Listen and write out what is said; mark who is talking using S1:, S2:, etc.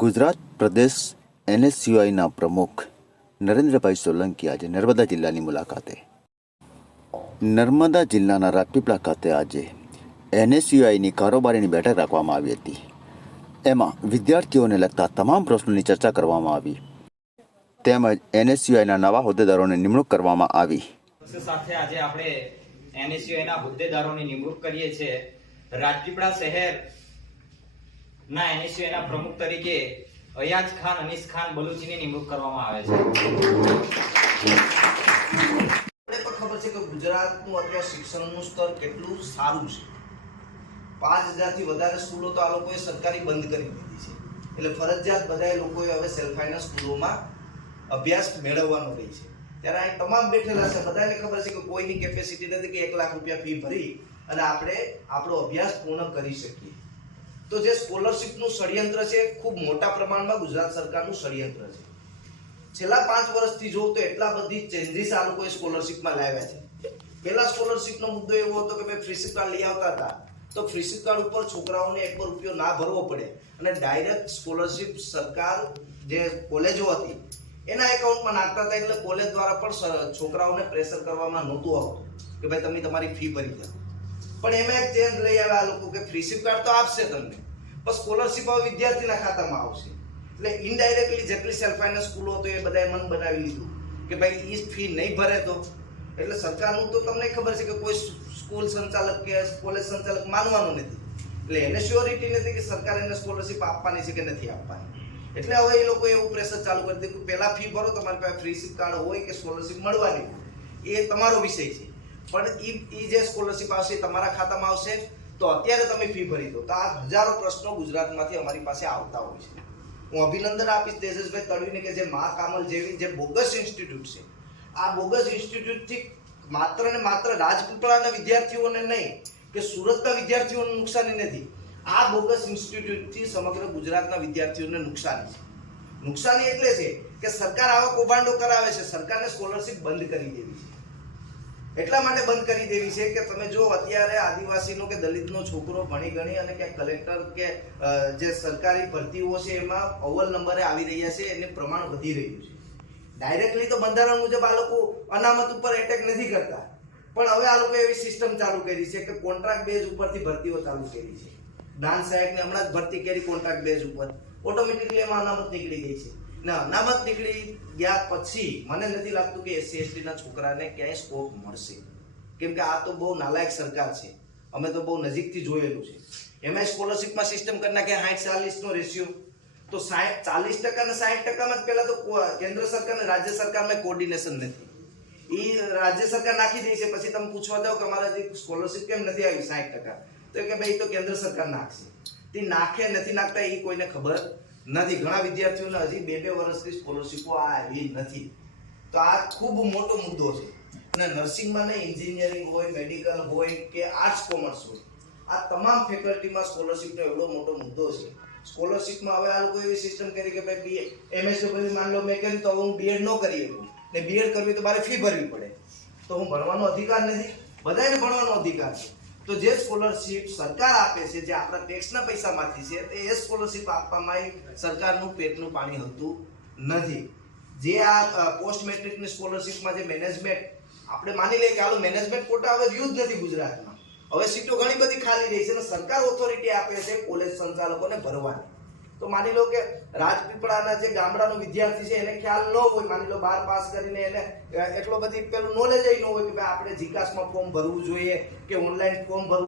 S1: ગુજરાત પ્રદેશ એનએસયુઆઈના પ્રમુખ નરેન્દ્રભાઈ સોલંકી આજે નર્મદા જિલ્લાની મુલાકાતે. નર્મદા જિલ્લાના રાજપીપળા ખાતે આજે એનએસયુઆઈની કારોબારીની બેઠક રાખવામાં આવી હતી. એમાં વિદ્યાર્થીઓને લગતા તમામ પ્રશ્નોની ચર્ચા કરવામાં આવી. તેમજ એનએસયુઆઈના નવા હોદ્દેદારોને નિમણૂક કરવામાં આવી.
S2: સાથે આજે આપણે એનએસયુઆઈના હોદ્દેદારોની નિમણૂક કરીએ છીએ. રાજપીપળા શહેર ના એનએસયુઆઈના પ્રમુખ તરીકે અયાજ ખાન, અનીસ ખાન બલુચીની નિમણૂક કરવામાં આવે છે.
S3: આપણે પણ ખબર છે કે ગુજરાતનું અત્યારે શિક્ષણનું સ્તર કેટલું સારું છે. પાંચ હજારથી વધારે સ્કૂલો તો આ લોકોએ સરકારી બંધ કરી દીધી છે. એટલે ફરજિયાત બધા લોકોએ હવે સેલ્ફ ફાઇનાન્સ સ્કૂલોમાં અભ્યાસ મેળવવાનો રહી છે. ત્યારે અહીં તમામ બેઠેલા છે, બધાને ખબર છે કે કોઈની કેપેસિટી નથી કે એક લાખ રૂપિયા ફી ભરી અને આપણે આપણો અભ્યાસ પૂર્ણ કરી શકીએ. તો જે સ્કોલરશિપનું ષડયંત્ર છે, ખૂબ મોટા પ્રમાણમાં ગુજરાત સરકારનું ષડયંત્ર છે. છેલ્લા પાંચ વર્ષથી જોઉં તો એટલા બધી ચેન્જીસ આ લોકોએ સ્કોલરશિપમાં લાવ્યા છે. પહેલા સ્કોલરશિપનો મુદ્દો એવો હતો કે ભાઈ ફ્રી કાર્ડ લઈ આવતા હતા. તો ફ્રી કાર્ડ ઉપર છોકરાઓને એક રૂપિયો ના ભરવો પડે અને ડાયરેક્ટ સ્કોલરશિપ સરકાર જે કોલેજો હતી, એના એકાઉન્ટમાં નાખતા હતા એટલે કોલેજ દ્વારા પણ છોકરાઓને પ્રેશર કરવામાં નહોતું આવતું કે ભાઈ, તમે તમારી ફી ભરી જાઓ પણ એમાં એક ચેન્જ લઈ આવે આ લોકો કે ફ્રી કાર્ડ તો આપશે તમને. પણ સ્કોલરશિપ હવે વિદ્યાર્થીના ખાતામાં આવશે. એટલે ઇનડાયરેક્ટલી જેટલી સેલ્ફ ફાઇનાન્સ સ્કૂલો હતો એ બધાએ મન બનાવી લીધું કે ભાઈ એ ફી નહીં ભરે તો. એટલે સરકારનું તો તમને ખબર છે કે કોઈ સ્કૂલ સંચાલક કે કોલેજ સંચાલક માનવાનું નથી. એટલે એને શ્યોરિટી નથી કે સરકાર એને સ્કોલરશિપ આપવાની છે કે નથી આપવાની. એટલે હવે એ લોકો એવું પ્રેશર ચાલુ કરી દીધું પહેલા ફી ભરો, તમારી પાસે ફ્રીશીપ કાર્ડ હોય કે સ્કોલરશિપ મળવાની એ તમારો વિષય છે. પણ એ જે સ્કોલરશિપ આવશે તમારા ખાતામાં આવશે. તો અત્યારે તમે ફી ભરી દો. તો આ હજારો પ્રશ્નો ગુજરાતમાંથી અમારી પાસે આવતા હોય છે. હું અભિનંદન આપીશ તેજસભાઈ તડવીને કે જે મા કામલ જેવી જે બોગસ ઇન્સ્ટિટ્યૂટ છે. આ બોગસ ઇન્સ્ટિટ્યૂટથી માત્ર ને માત્ર રાજપીપળાના વિદ્યાર્થીઓને નહીં, કે સુરતના વિદ્યાર્થીઓને નુકસાની નથી. આ બોગસ ઇન્સ્ટિટ્યૂટથી સમગ્ર ગુજરાતના વિદ્યાર્થીઓને નુકસાની છે. નુકસાની એટલે છે કે સરકાર આવા કૌભાંડો કરાવે છે. સરકારને સ્કોલરશિપ બંધ કરી દેવી છે. એટલા માટે બંધ કરી દેવી છે કે તમે જો અત્યારે આદિવાસીનો કે દલિતનો છોકરો ભણી ગણી અને ક્યાંક કલેક્ટર કે જે સરકારી ભરતીઓ છે એમાં અવ્વલ નંબરે આવી રહ્યા છે, એને પ્રમાણ વધી રહ્યું છે. ડાયરેક્ટલી તો બંધારણ મુજબ આ લોકો અનામત ઉપર એટેક નથી કરતા. પણ હવે આ લોકો એવી સિસ્ટમ ચાલુ કરી છે કે કોન્ટ્રાક્ટ બેઝ ઉપરથી ભરતીઓ ચાલુ કરી છે. દાન સહાયકને હમણાં જ ભરતી કરી કોન્ટ્રાક્ટ બેઝ ઉપર. ઓટોમેટિકલી એમાં અનામત નીકળી ગઈ છે. ને અનામત નીકળી ગયા પછી મને નથી લાગતું કે એસસી એસટીના છોકરાને ક્યાંય સ્કોપ મળશે. કેમ કે આ તો બહુ નાલાયક સરકાર છે. અમે તો બહુ નજીકથી જોયેલું છે. એમાં સ્કોલરશિપમાં સિસ્ટમ કરી નાખે સાઠ ચાલીસનો રેશિયો તો સાઠ ચાલીસ ટકા ને સાઠ ટકામાં જ પહેલા તો કેન્દ્ર સરકાર અને રાજ્ય સરકારમાં કોર્ડિનેશન નથી. એ રાજ્ય સરકાર નાખી દે છે, પછી તમે પૂછવા દો કે અમારા જે સ્કોલરશિપ કેમ નથી આવી સાઠ ટકા? તો કે ભાઈ તો કેન્દ્ર સરકાર નાખશે. તે નાખે, નથી નાખતા, એ કોઈને ખબર નથી. ઘણા વિદ્યાર્થીઓને હજી બે બે વર્ષથી સ્કોલરશીપો આવી નથી. તો આ ખૂબ મોટો મુદ્દો છે. અને નર્સિંગમાં નહીં એન્જિનિયરિંગ હોય મેડિકલ હોય કે આર્ટ્સ કોમર્સ હોય. આ તમામ ફેકલ્ટીમાં સ્કોલરશિપનો એવડો મોટો મુદ્દો છે. સ્કોલરશિપમાં હવે આ લોકો એવી સિસ્ટમ કરી કે ભાઈ બી એમએસડબલ્યુ માન લો મેં કર્યું તો હવે હું બીએડ ન કરી શકું. ને બીએડ કરવી તો મારે ફી ભરવી પડે. તો હું ભણવાનો અધિકાર નથી. બધાને ભણવાનો અધિકાર છે. તો જે સ્કોલરશીપ સરકાર આપે છે, જે આપણા ટેક્સના પૈસામાંથી છે, તે એ સ્કોલરશીપ આપવામાં સરકારનું પેટનું પાણી હતું નથી. જે આ પોસ્ટ મેટ્રિકની સ્કોલરશીપમાં જે મેનેજમેન્ટ આપણે માની લઈએ કે હાલો મેનેજમેન્ટ કોટા હવે યુદ્ધ નથી ગુજરાતમાં. હવે સીટો ઘણી બધી ખાલી રહી છે અને સરકાર ઓથોરિટી આપે છે કોલેજ સંચાલકોને ભરવાની. તો માની લો કે રાજપીપળાના જે ગામડાનો વિદ્યાર્થી છે, એને ખ્યાલ ન હોય, માની લો બાર પાસ કરીને એને એટલો બધી પેલું નોલેજ ન હોય કે ભાઈ આપણે જીકાસમાં ફોર્મ ભરવું જોઈએ કે ઓનલાઈન ફોર્મ ભરવું